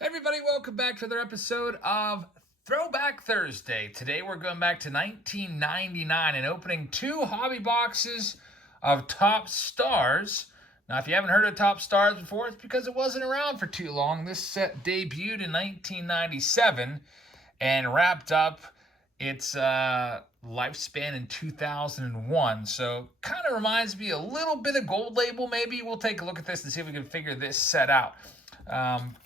Everybody, welcome back to another episode of Throwback Thursday. Today we're going back to 1999 and opening two hobby boxes of Top Stars. Now, if you haven't heard of Top Stars before, it's because it wasn't around for too long. This set debuted in 1997 and wrapped up its lifespan in 2001. So, kind of reminds me a little bit of Gold Label, maybe. We'll take a look at this and see if we can figure this set out.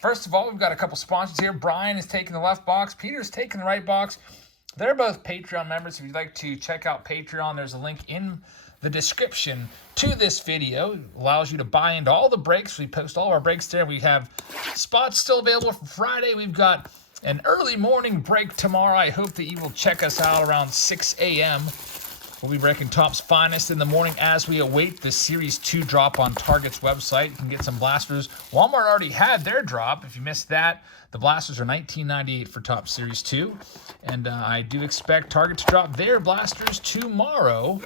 First of all, we've got a couple sponsors here. Brian is taking the left box. Peter's taking the right box. They're both Patreon members. If you'd like to check out Patreon, there's a link in the description to this video. It allows you to buy into all the breaks. We post all of our breaks there. We have spots still available for Friday. We've got an early morning break tomorrow. I hope that you will check us out around 6 a.m. We'll be breaking Topps Finest in the morning as we await the Series 2 drop on Target's website. You can get some blasters. Walmart already had their drop. If you missed that, the blasters are $19.98 for Topps Series 2. And I do expect Target to drop their blasters tomorrow.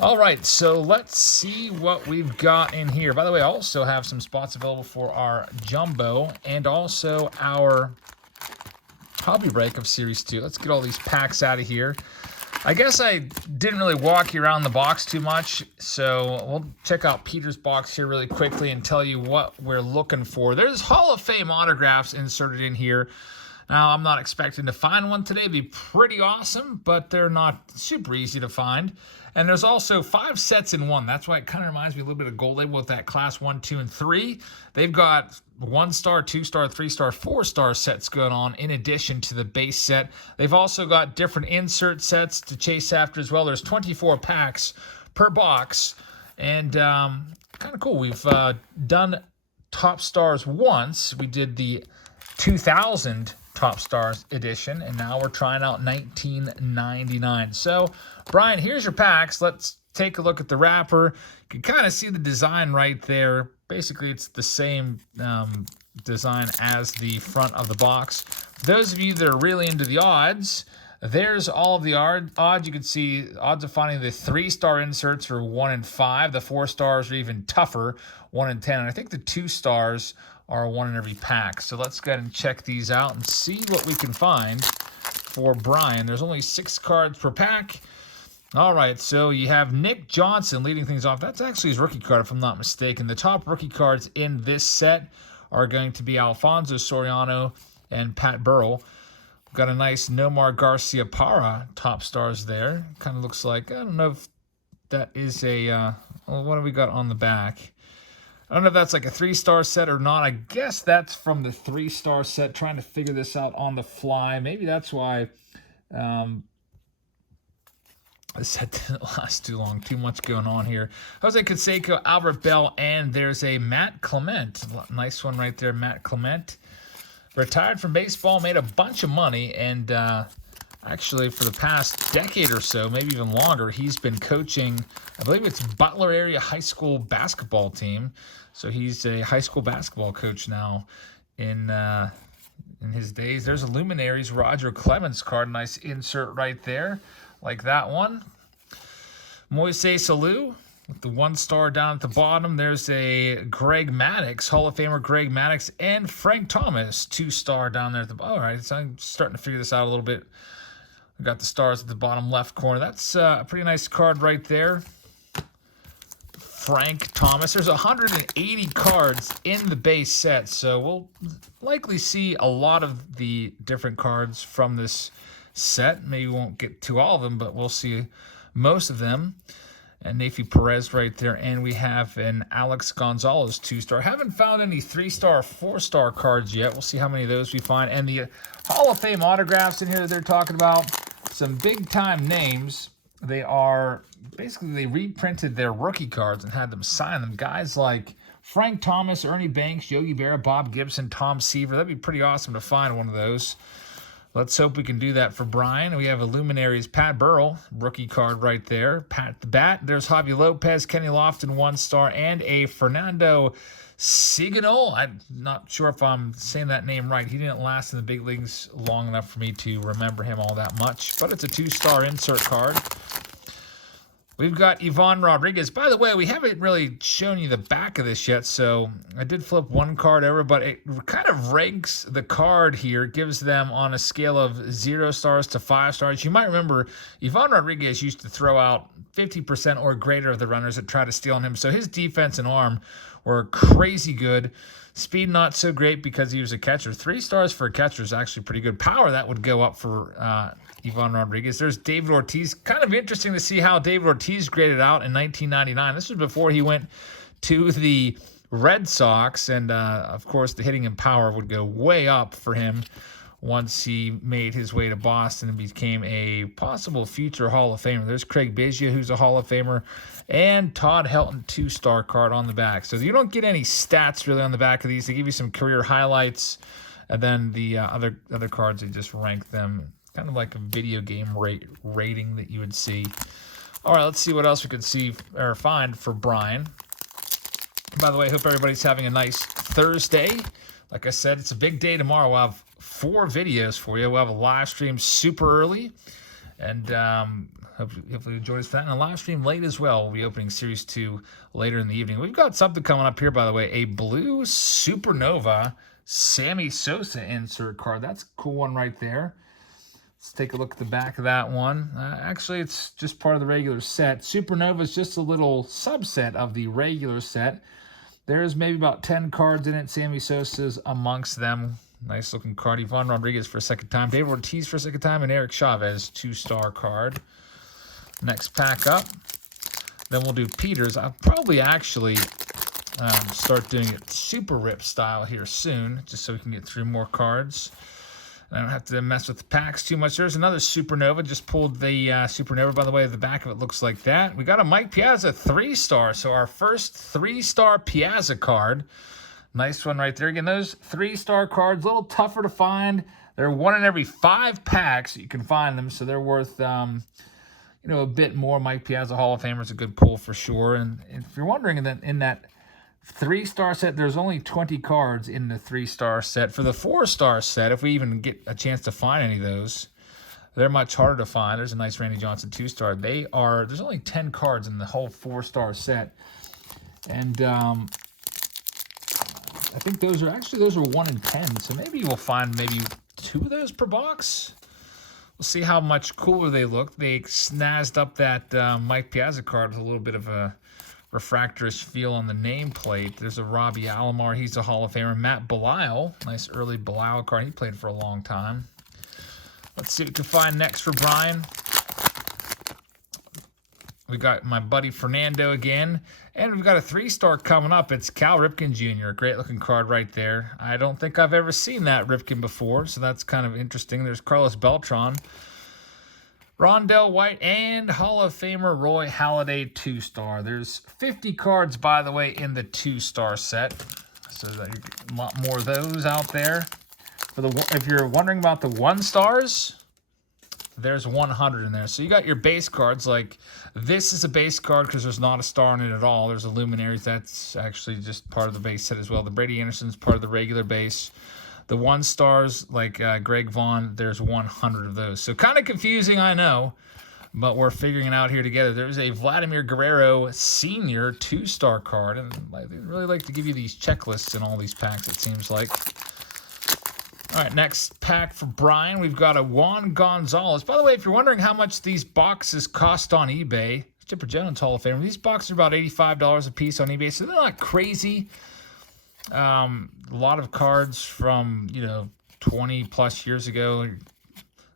All right, so let's see what we've got in here. By the way, I also have some spots available for our Jumbo and also our Hobby Break of Series 2. Let's get all these packs out of here. I guess I didn't really walk you around the box too much, so we'll check out Peter's box here really quickly and tell you what we're looking for. There's Hall of Fame autographs inserted in here. Now, I'm not expecting to find one today. It'd be pretty awesome, but they're not super easy to find. And there's also 5 sets in one. That's why it kind of reminds me a little bit of Gold Label with that Class 1, 2, and 3. They've got 1-star, 2-star, 3-star, 4-star sets going on in addition to the base set. They've also got different insert sets to chase after as well. There's 24 packs per box. And kind of cool. We've done Top Stars once. We did the 2000 Top Stars edition, and now we're trying out 1999. So, Brian, here's your packs. Let's take a look at the wrapper. You can kind of see the design right there. Basically, it's the same design as the front of the box. For those of you that are really into the odds, there's all of the odds. You can see odds of finding the 3-star inserts are 1 in 5. The 4 stars are even tougher, 1 in 10. And I think the 2 stars are 1 in every pack. So let's go ahead and check these out and see what we can find for Brian. There's only 6 cards per pack. All right, so you have Nick Johnson leading things off. That's actually his rookie card, if I'm not mistaken. The top rookie cards in this set are going to be Alfonso Soriano and Pat Burrell. We've got a nice Nomar Garcia Parra Top Stars there. Kind of looks like, I don't know if that is a, what have we got on the back? I don't know if that's like a 3-star set or not. I guess that's from the 3-star set, trying to figure this out on the fly. Maybe that's why this set didn't last too long. Too much going on here. Jose Canseco, Albert Bell, and there's a Matt Clement. Nice one right there, Matt Clement. Retired from baseball, made a bunch of money, and actually for the past decade or so, maybe even longer, he's been coaching, I believe it's Butler area high school basketball team. So he's a high school basketball coach now in his days. There's a Luminaries Roger Clemens card. Nice insert right there, like that one. Moises Salou with the 1-star down at the bottom. There's a Greg Maddux, Hall of Famer Greg Maddux, and Frank Thomas, 2-star down there at the bottom. All right, so I'm starting to figure this out a little bit. We've got the stars at the bottom left corner. That's a pretty nice card right there. Frank Thomas. There's 180 cards in the base set, so we'll likely see a lot of the different cards from this set. Maybe we won't get to all of them, but we'll see most of them. And Nafi Perez right there, and we have an Alex Gonzalez 2-star. Haven't found any 3-star or 4-star cards yet. We'll see how many of those we find. And the Hall of Fame autographs in here that they're talking about, some big-time names. They are, basically, they reprinted their rookie cards and had them sign them. Guys like Frank Thomas, Ernie Banks, Yogi Berra, Bob Gibson, Tom Seaver. That'd be pretty awesome to find one of those. Let's hope we can do that for Brian. We have a Luminaries Pat Burrell rookie card right there. Pat the Bat. There's Javi Lopez, Kenny Lofton 1-star, and a Fernando Siganol. I'm not sure if I'm saying that name right. He didn't last in the big leagues long enough for me to remember him all that much, but it's a 2-star insert card. We've got Ivan Rodriguez. By the way, we haven't really shown you the back of this yet, so I did flip one card over, but it kind of ranks the card here, gives them on a scale of 0 stars to 5 stars. You might remember Ivan Rodriguez used to throw out 50% or greater of the runners that try to steal on him, so his defense and arm were crazy good. Speed not so great because he was a catcher. 3 stars for a catcher is actually pretty good. Power, that would go up for Ivan Rodriguez. There's David Ortiz. Kind of interesting to see how David Ortiz graded out in 1999. This was before he went to the Red Sox, and of course the hitting and power would go way up for him once he made his way to Boston and became a possible future Hall of Famer. There's Craig Biggio, who's a Hall of Famer, and Todd Helton 2-star card on the back. So you don't get any stats really on the back of these. They give you some career highlights, and then the other cards, they just rank them kind of like a video game rating that you would see. All right, let's see what else we could see or find for Brian. By the way, I hope everybody's having a nice Thursday. Like I said, it's a big day tomorrow. We'll have 4 videos for you. We'll have a live stream super early, and hopefully you enjoy us for that. And a live stream late as well. We'll be opening Series 2 later in the evening. We've got something coming up here, by the way, a blue Supernova Sammy Sosa insert card. That's a cool one right there. Let's take a look at the back of that one. Actually, it's just part of the regular set. Supernova is just a little subset of the regular set. There's maybe about 10 cards in it. Sammy Sosa's amongst them. Nice looking card. Ivan Rodriguez for a second time. David Ortiz for a second time. And Eric Chavez, 2-star card. Next pack up. Then we'll do Peters. I'll probably actually start doing it super rip style here soon, just so we can get through more cards. I don't have to mess with the packs too much. There's another Supernova. Just pulled the Supernova. By the way, the back of it looks like that. We got a Mike Piazza 3-star. So our first 3-star Piazza card. Nice one right there. Again, those 3-star cards, a little tougher to find. They're 1 in every 5 packs you can find them. So they're worth, a bit more. Mike Piazza Hall of Famer is a good pull for sure. And if you're wondering, in that 3-star set, there's only 20 cards in the 3-star set. For the 4-star set, if we even get a chance to find any of those, they're much harder to find. There's a nice Randy Johnson 2-star. There's only 10 cards in the whole 4-star set. And I think those are 1 in 10. So maybe we'll find maybe 2 of those per box. We'll see how much cooler they look. They snazzed up that Mike Piazza card with a little bit of a refractorous feel on the nameplate. There's a Robbie Alomar. He's a Hall of Famer. Matt Belisle. Nice early Belisle card. He played for a long time. Let's see what we can find next for Brian. We got my buddy Fernando again. And we've got a 3-star coming up. It's Cal Ripken Jr. Great looking card right there. I don't think I've ever seen that Ripken before, so that's kind of interesting. There's Carlos Beltran, Rondell White, and Hall of Famer Roy Halladay 2-star. There's 50 cards, by the way, in the 2-star set. So there's a lot more of those out there. If you're wondering about the 1-stars, there's 100 in there. So you got your base cards. Like this is a base card because there's not a star in it at all. There's a Luminaries. That's actually just part of the base set as well. The Brady Anderson's part of the regular base. The 1-stars, like Greg Vaughn, there's 100 of those. So kind of confusing, I know, but we're figuring it out here together. There's a Vladimir Guerrero Sr. 2-star card, and they really like to give you these checklists in all these packs, it seems like. All right, next pack for Brian. We've got a Juan Gonzalez. By the way, if you're wondering how much these boxes cost on eBay, Chipper Jones Hall of Fame, these boxes are about $85 a piece on eBay, so they're not crazy. A lot of cards from 20 plus years ago,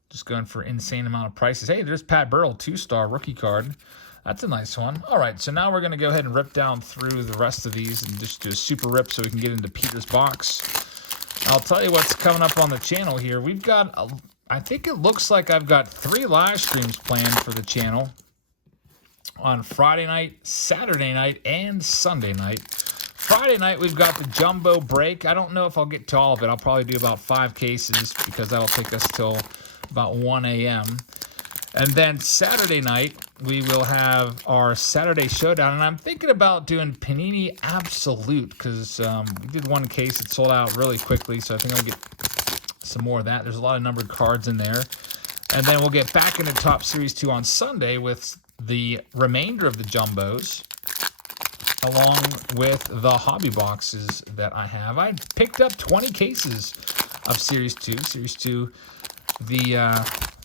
just going for insane amount of prices. Hey, there's Pat Burrell 2-star rookie card. That's a nice one. All right, so now we're going to go ahead and rip down through the rest of these and just do a super rip so we can get into Peter's box. I'll tell you what's coming up on the channel here. We've got I think it looks like I've got 3 live streams planned for the channel on Friday night, Saturday night, and Sunday night. Friday night, we've got the jumbo break. I don't know if I'll get to all of it. I'll probably do about 5 cases because that'll take us till about 1 a.m. And then Saturday night, we will have our Saturday Showdown. And I'm thinking about doing Panini Absolute because we did 1 case. It sold out really quickly, so I think I'll get some more of that. There's a lot of numbered cards in there. And then we'll get back into Top Series 2 on Sunday with the remainder of the jumbos, along with the hobby boxes that I have. I picked up 20 cases of Series 2. Series 2, the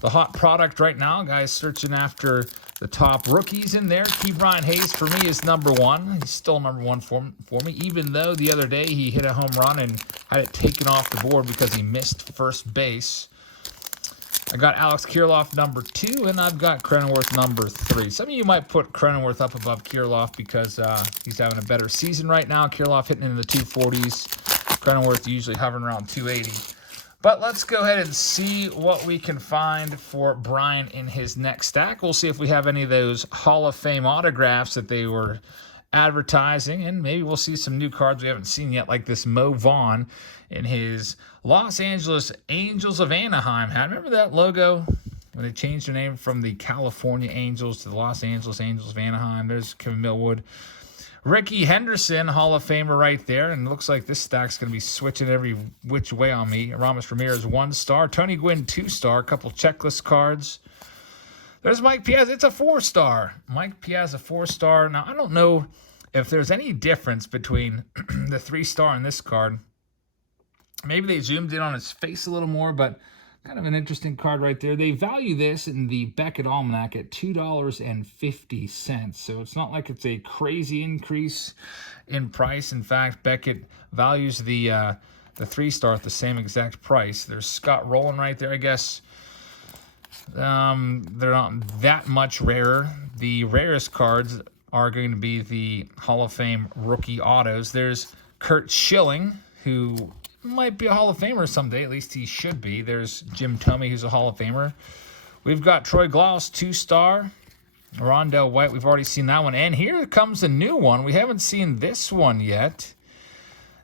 hot product right now. Guys searching after the top rookies in there. Ke'Bryan Hayes, for me, is number one. He's still number one for me, even though the other day he hit a home run and had it taken off the board because he missed first base. I got Alex Kirilloff number 2, and I've got Cronenworth number 3. Some of you might put Cronenworth up above Kirilloff because he's having a better season right now. Kirilloff hitting in the 240s. Cronenworth usually hovering around 280. But let's go ahead and see what we can find for Brian in his next stack. We'll see if we have any of those Hall of Fame autographs that they were advertising, and maybe we'll see some new cards we haven't seen yet, like this Mo Vaughn in his Los Angeles Angels of Anaheim hat. Remember that logo when they changed their name from the California Angels to the Los Angeles Angels of Anaheim? There's Kevin Millwood. Ricky Henderson, Hall of Famer right there, and it looks like this stack's going to be switching every which way on me. Ramos Ramirez, 1-star. Tony Gwynn, 2-star. A couple checklist cards. There's Mike Piazza. It's a 4-star. Mike Piazza, 4-star. Now, I don't know if there's any difference between the 3-star and this card. Maybe they zoomed in on his face a little more, but kind of an interesting card right there. They value this in the Beckett Almanac at $2.50. So it's not like it's a crazy increase in price. In fact, Beckett values the 3-star at the same exact price. There's Scott Rowland right there, I guess. They're not that much rarer. The rarest cards are going to be the Hall of Fame rookie autos. There's Kurt Schilling, who might be a Hall of Famer someday. At least he should be. There's Jim Thome, who's a Hall of Famer. We've got Troy Glaus, 2-star. Rondell White, we've already seen that one. And here comes a new one. We haven't seen this one yet.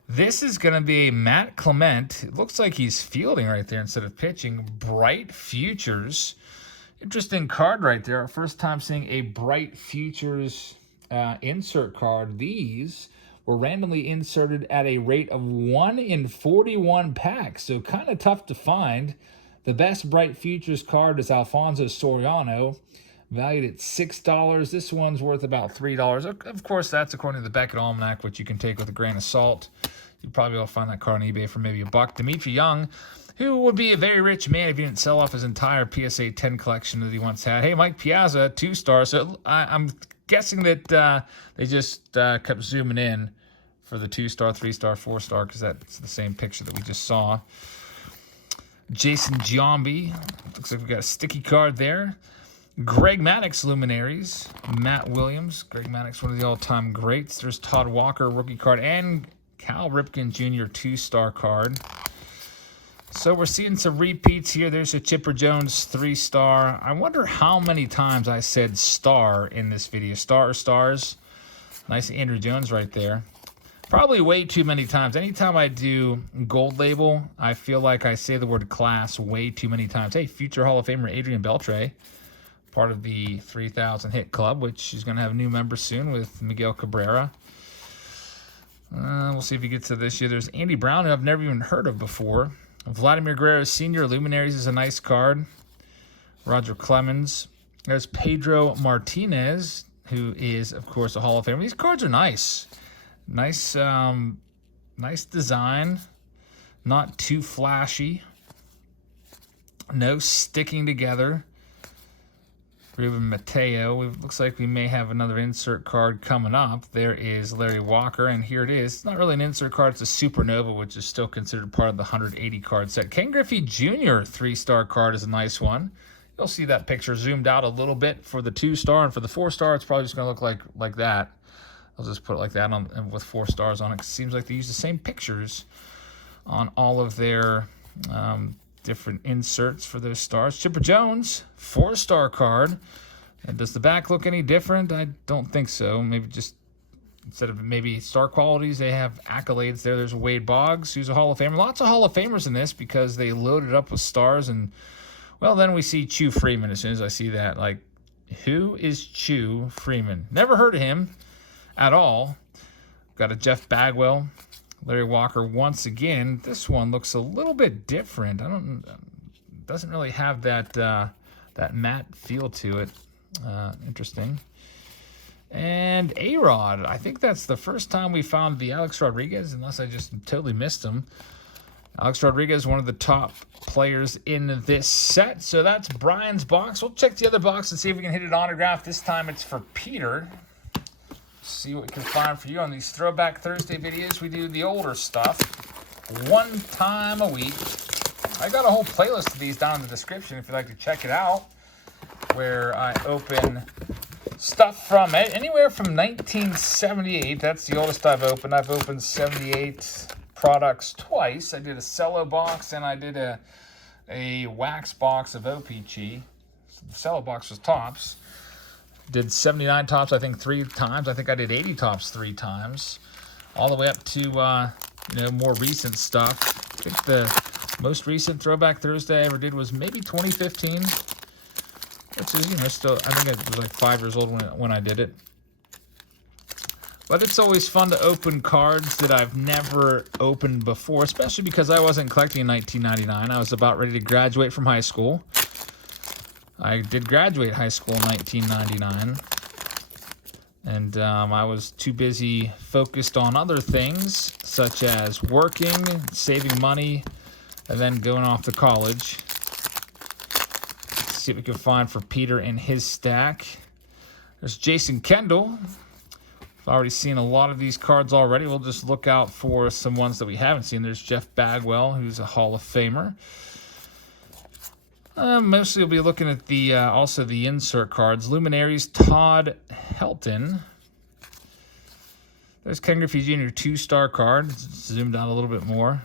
This is going to be Matt Clement. It looks like he's fielding right there instead of pitching. Bright Futures. Interesting card right there. Our first time seeing a Bright Futures insert card. These were randomly inserted at a rate of 1 in 41 packs, so kind of tough to find. The best Bright Futures card is Alfonso Soriano, valued at $6. This one's worth about $3. Of course, that's according to the Beckett Almanac, which you can take with a grain of salt. You'd probably be able to find that card on eBay for maybe $1. Dimitri Young, who would be a very rich man if he didn't sell off his entire PSA 10 collection that he once had. Hey, Mike Piazza, 2-star. So I'm guessing that they just kept zooming in for the 2-star, 3-star, 4-star, because that's the same picture that we just saw. Jason Giambi. Looks like we got a sticky card there. Greg Maddux, Luminaries. Matt Williams. Greg Maddux, one of the all-time greats. There's Todd Walker, rookie card. And Cal Ripken Jr., 2-star card. So we're seeing some repeats here. There's a Chipper Jones, 3-star. I wonder how many times I said star in this video. Star or stars? Nice Andrew Jones right there. Probably way too many times. Anytime I do gold label, I feel like I say the word class way too many times. Hey, future Hall of Famer Adrian Beltre, part of the 3,000 hit club, which is going to have a new member soon with Miguel Cabrera. We'll see if he gets to this year. There's Andy Brown, who I've never even heard of before. Vladimir Guerrero Sr., Luminaries is a nice card. Roger Clemens. There's Pedro Martinez, who is, of course, a Hall of Famer. These cards are nice. Nice design. Not too flashy. No sticking together. Ruben Mateo. Looks like we may have another insert card coming up. There is Larry Walker, and here it is. It's not really an insert card. It's a Supernova, which is still considered part of the 180 card set. Ken Griffey Jr. 3-star card is a nice one. You'll see that picture zoomed out a little bit for the 2-star, and for the 4-star, it's probably just going to look like that. I'll just put it like that on with 4 stars on it. It seems like they use the same pictures on all of their different inserts for those stars. Chipper Jones, 4-star card. And does the back look any different? I don't think so. Maybe just instead of maybe star qualities, they have accolades there. There's Wade Boggs, who's a Hall of Famer. Lots of Hall of Famers in this because they loaded up with stars. And, well, then we see Chew Freeman as soon as I see that. Like, who is Chew Freeman? Never heard of him at all. Got a Jeff Bagwell. Larry Walker once again. This one looks a little bit different. Doesn't really have that that matte feel to it. Interesting. And A-Rod. I think that's the first time we found the Alex Rodriguez, unless I just totally missed him. Alex Rodriguez, one of the top players in this set. So that's Brian's box. We'll check the other box and see if we can hit an autograph. This time it's for Peter. See what we can find for you on these Throwback Thursday videos. We do the older stuff one time a week. I got a whole playlist of these down in the description if you'd like to check it out, where I open stuff from anywhere from 1978. That's the oldest I've opened. I've opened 78 products twice. I did a cello box and I did a wax box of OPG. So the cello box was Topps. Did 79 Topps, I think, 3 times. I think I did 80 Topps 3 times. All the way up to more recent stuff. I think the most recent Throwback Thursday I ever did was maybe 2015. Which is, still, I think it was like 5 years old when I did it. But it's always fun to open cards that I've never opened before, especially because I wasn't collecting in 1999. I was about ready to graduate from high school. I did graduate high school in 1999. And I was too busy focused on other things, such as working, saving money, and then going off to college. See what we can find for Peter in his stack. There's Jason Kendall. I've already seen a lot of these cards already. We'll just look out for some ones that we haven't seen. There's Jeff Bagwell, who's a Hall of Famer. Mostly we'll be looking at the also the insert cards. Luminaries, Todd Helton. There's Ken Griffey Jr. 2-star card. Zoomed out a little bit more.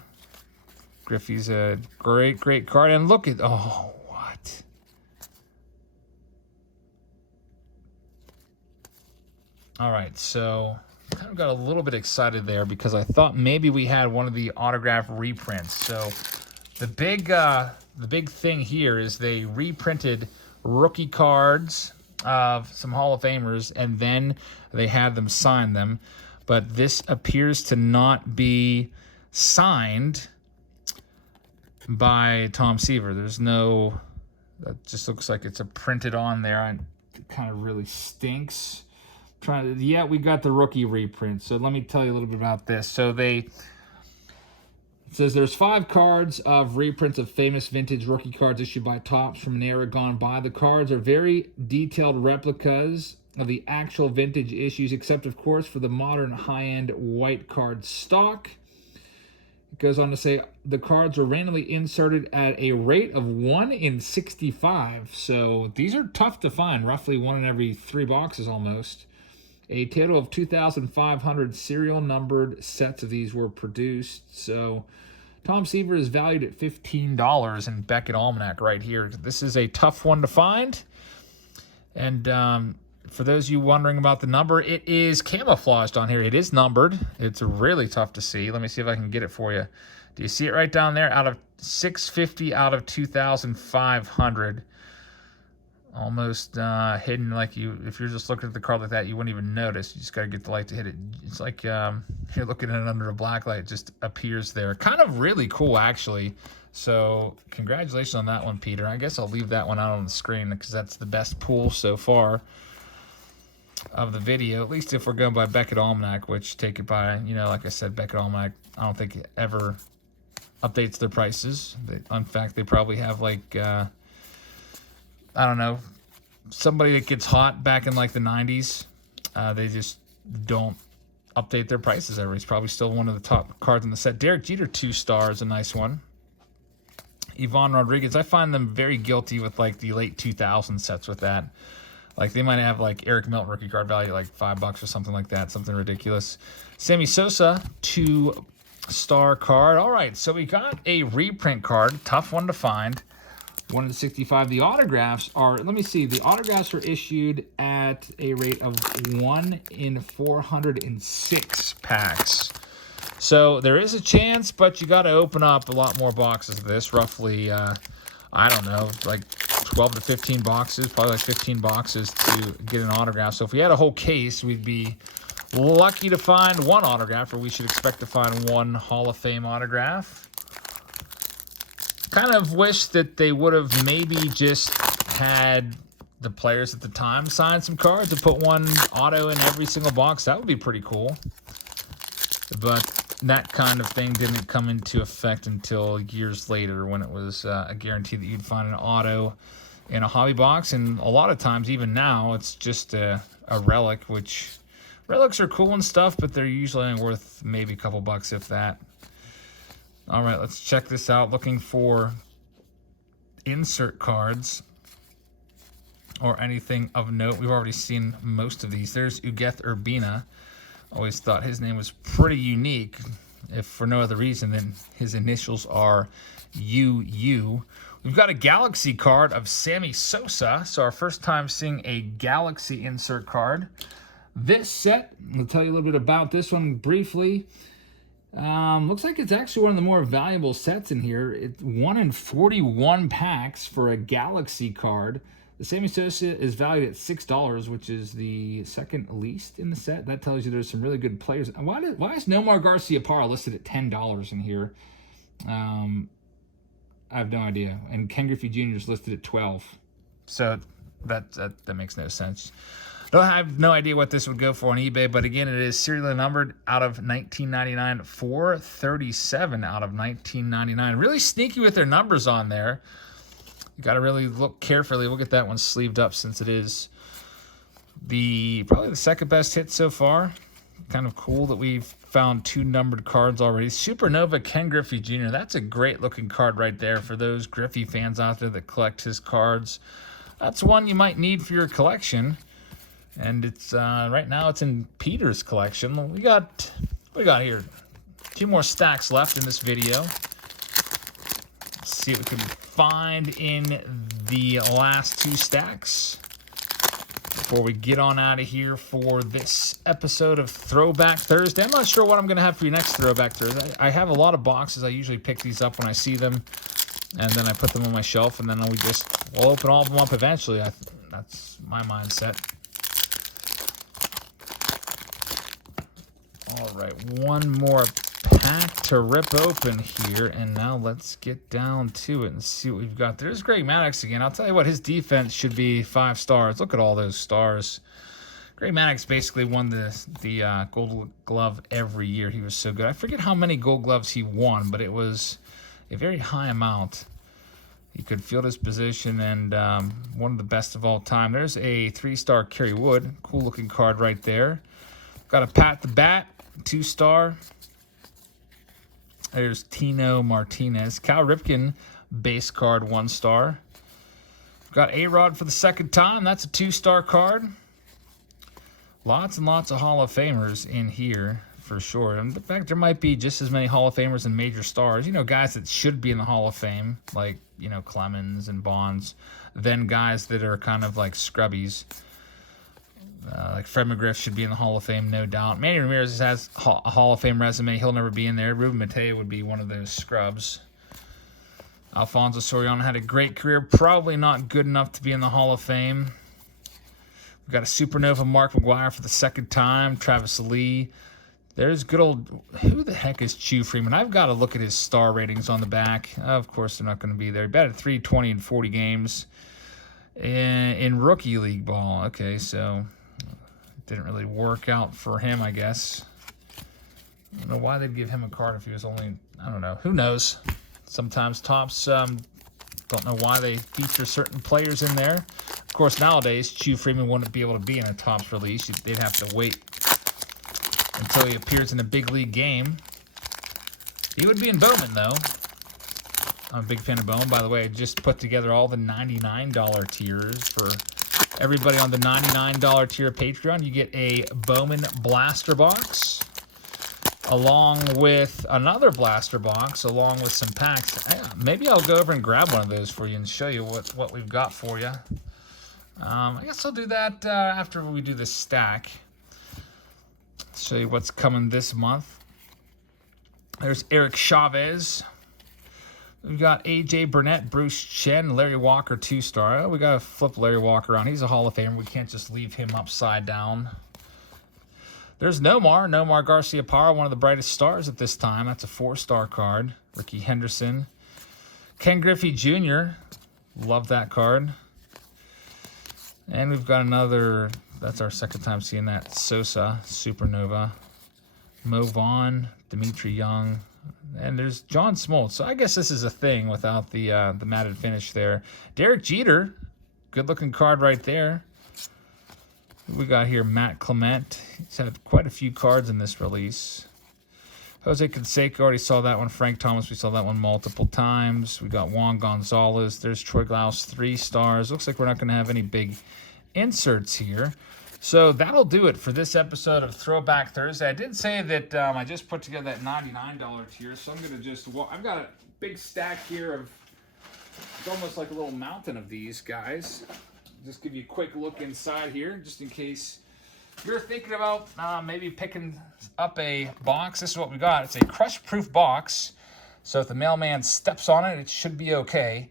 Griffey's a great card. And look at, oh, what? All right, so kind of got a little bit excited there because I thought maybe we had one of the autograph reprints. So the big thing here is they reprinted rookie cards of some Hall of Famers, and then they had them sign them. But this appears to not be signed by Tom Seaver. There's no, that just looks like it's a printed on there, and it kind of really stinks. Yeah, we got the rookie reprint. So let me tell you a little bit about this. So it says there's 5 cards of reprints of famous vintage rookie cards issued by Topps from an era gone by. The cards are very detailed replicas of the actual vintage issues, except, of course, for the modern high-end white card stock. It goes on to say the cards are randomly inserted at a rate of 1 in 65. So these are tough to find, roughly 1 in every 3 boxes almost. A total of 2,500 serial numbered sets of these were produced. So Tom Seaver is valued at $15 in Beckett Almanac right here. This is a tough one to find. And for those of you wondering about the number, it is camouflaged on here. It is numbered. It's really tough to see. Let me see if I can get it for you. Do you see it right down there? Out of 650 out of 2,500. Almost hidden, like if you're just looking at the card like that, you wouldn't even notice. You just got to get the light to hit it. It's like you're looking at it under a black light. It just appears there. Kind of really cool, actually. So congratulations on that one, Peter. I guess I'll leave that one out on the screen because that's the best pull so far of the video, at least if we're going by Beckett Almanac, which, take it by, like I said, Beckett Almanac, I don't think it ever updates their prices. In fact, they probably have like... I don't know, somebody that gets hot back in like the 90s, they just don't update their prices ever. He's probably still one of the top cards in the set. Derek Jeter, 2 stars, a nice one. Ivan Rodriguez, I find them very guilty with like the late 2000 sets with that. Like they might have like Eric Milton rookie card value like $5 or something like that, something ridiculous. Sammy Sosa, 2-star card. All right, so we got a reprint card, tough one to find. 1 in 65. The autographs are, let me see, the autographs are issued at a rate of 1 in 406 packs. So there is a chance, but you got to open up a lot more boxes of this. Roughly, I don't know, like 12 to 15 boxes, probably like 15 boxes to get an autograph. So if we had a whole case, we'd be lucky to find 1 autograph, or we should expect to find 1 Hall of Fame autograph. Kind of wish that they would have maybe just had the players at the time signed some cards and put one auto in every single box. That would be pretty cool. But that kind of thing didn't come into effect until years later, when it was a guarantee that you'd find an auto in a hobby box. And a lot of times, even now, it's just a relic, which relics are cool and stuff, but they're usually only worth maybe a couple bucks, if that. All right, let's check this out. Looking for insert cards or anything of note. We've already seen most of these. There's Ugeth Urbina. Always thought his name was pretty unique, if for no other reason than his initials are UU. We've got a Galaxy card of Sammy Sosa, so our first time seeing a Galaxy insert card. This set, I'll tell you a little bit about this one briefly. Looks like it's actually one of the more valuable sets in here. It's 1 in 41 packs for a Galaxy card. The Sammy Sosa is valued at $6, which is the second least in the set. That tells you there's some really good players. Why is Nomar Garciaparra listed at $10 in here? I have no idea. And Ken Griffey Jr. is listed at $12. So that makes no sense. I have no idea what this would go for on eBay, but again, it is serially numbered out of 1999, 437 out of 1999. Really sneaky with their numbers on there. You got to really look carefully. We'll get that one sleeved up, since it is probably the second best hit so far. Kind of cool that we've found 2 numbered cards already. Supernova Ken Griffey Jr. That's a great looking card right there for those Griffey fans out there that collect his cards. That's one you might need for your collection. And it's right now it's in Peter's collection. What we got here? 2 more stacks left in this video. Let's see what we can find in the last 2 stacks before we get on out of here for this episode of Throwback Thursday. I'm not sure what I'm going to have for you next Throwback Thursday. I have a lot of boxes. I usually pick these up when I see them, and then I put them on my shelf, and then we'll open all of them up eventually. That's my mindset. All right, one more pack to rip open here, and now let's get down to it and see what we've got. There's Greg Maddux again. I'll tell you what, his defense should be 5 stars. Look at all those stars. Greg Maddux basically won the Gold Glove every year. He was so good. I forget how many Gold Gloves he won, but it was a very high amount. He could field his position, and one of the best of all time. There's a 3-star Kerry Wood. Cool looking card right there. Got a Pat the Bat, 2-star. There's Tino Martinez. Cal Ripken, base card, 1-star. Got A-Rod for the second time. That's a 2-star card. Lots and lots of Hall of Famers in here for sure. And the fact there might be just as many Hall of Famers and major stars, guys that should be in the Hall of Fame, like, Clemens and Bonds, then guys that are kind of like scrubbies. Like Fred McGriff should be in the Hall of Fame, no doubt. Manny Ramirez has a Hall of Fame resume. He'll never be in there. Ruben Mateo would be one of those scrubs. Alfonso Soriano had a great career. Probably not good enough to be in the Hall of Fame. We've got a Supernova Mark McGwire for the second time. Travis Lee. There's good old... Who the heck is Chew Freeman? I've got to look at his star ratings on the back. Of course, they're not going to be there. He batted 320 in 40 games in rookie league ball. Okay, so... Didn't really work out for him, I guess. I don't know why they'd give him a card if he was only... I don't know. Who knows? Sometimes Topps don't know why they feature certain players in there. Of course, nowadays, Chew Freeman wouldn't be able to be in a Topps release. They'd have to wait until he appears in a big league game. He would be in Bowman, though. I'm a big fan of Bowman. By the way, I just put together all the $99 tiers for... Everybody on the $99 tier of Patreon, you get a Bowman blaster box, along with another blaster box, along with some packs. Maybe I'll go over and grab one of those for you and show you what we've got for you. I guess I'll do that after we do the stack. Show you what's coming this month. There's Eric Chavez. We've got A.J. Burnett, Bruce Chen, Larry Walker, 2-star. Oh, we got to flip Larry Walker around. He's a Hall of Famer. We can't just leave him upside down. There's Nomar Garciaparra, one of the brightest stars at this time. That's a 4-star card. Ricky Henderson. Ken Griffey Jr. Love that card. And we've got another, that's our second time seeing that, Sosa, Supernova, Mo Vaughn, Dimitri Young, and there's John Smoltz. So I guess this is a thing without the matted finish there. Derek Jeter, good looking card right there. We got here Matt Clement. He's had quite a few cards in this release. Jose Canseco, already saw that one. Frank Thomas, we saw that one multiple times. We got Juan Gonzalez. There's Troy Glaus, 3 stars. Looks like we're not going to have any big inserts here. So that'll do it for this episode of Throwback Thursday. I did say that I just put together that $99 tier, so I'm going to just, I've got a big stack here of, it's almost like a little mountain of these guys. Just give you a quick look inside here, just in case you're thinking about maybe picking up a box. This is what we got. It's a crush-proof box, so if the mailman steps on it, it should be okay.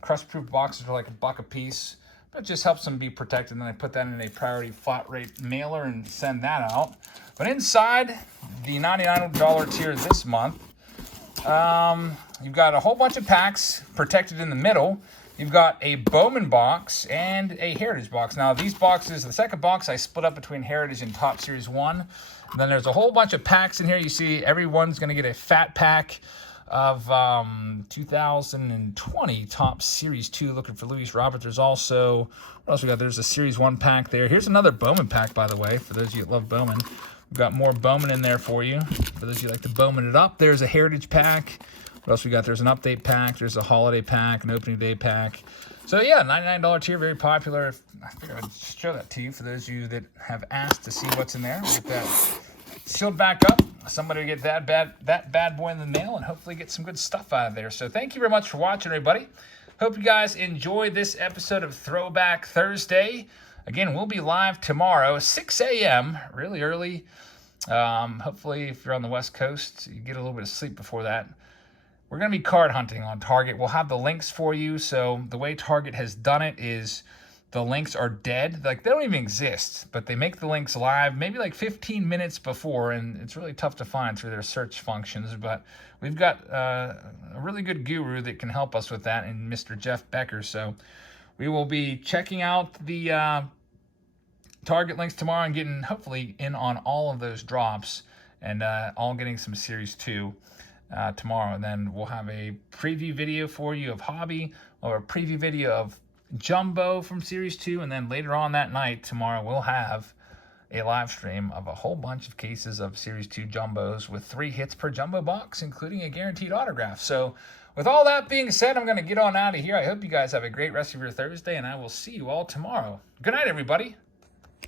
Crush-proof boxes are like $1 a piece, but it just helps them be protected. And then I put that in a priority flat rate mailer and send that out. But inside the $99 tier this month, you've got a whole bunch of packs protected in the middle. You've got a Bowman box and a Heritage box. Now, these boxes, the second box, I split up between Heritage and Top Series 1. And then there's a whole bunch of packs in here. You see everyone's going to get a fat pack of 2020 Top Series 2, looking for Luis Robert. There's also, what else we got? There's a Series 1 pack there. Here's another Bowman pack, by the way, for those of you that love Bowman. We've got more Bowman in there for you. For those of you that like to Bowman it up, there's a Heritage pack. What else we got? There's an update pack. There's a holiday pack, an opening day pack. So yeah, $99 tier, very popular. I figured I'd show that to you for those of you that have asked to see what's in there. We'll get that sealed back up. Somebody will get that bad boy in the mail and hopefully get some good stuff out of there. So thank you very much for watching, everybody. Hope you guys enjoyed this episode of Throwback Thursday. Again, we'll be live tomorrow, 6 a.m., really early. Hopefully, if you're on the West Coast, you get a little bit of sleep before that. We're going to be card hunting on Target. We'll have the links for you. So the way Target has done it is the links are dead. Like, they don't even exist, but they make the links live maybe like 15 minutes before, and it's really tough to find through their search functions. But we've got a really good guru that can help us with that, and Mr. Jeff Becker. So we will be checking out the Target links tomorrow and getting, hopefully, in on all of those drops and all getting some Series 2. Tomorrow, and then we'll have a preview video for you of Hobby, or a preview video of Jumbo from Series 2, and then later on that night, tomorrow, we'll have a live stream of a whole bunch of cases of Series 2 Jumbos with 3 hits per Jumbo box, including a guaranteed autograph. So with all that being said, I'm going to get on out of here. I hope you guys have a great rest of your Thursday, and I will see you all tomorrow. Good night, everybody.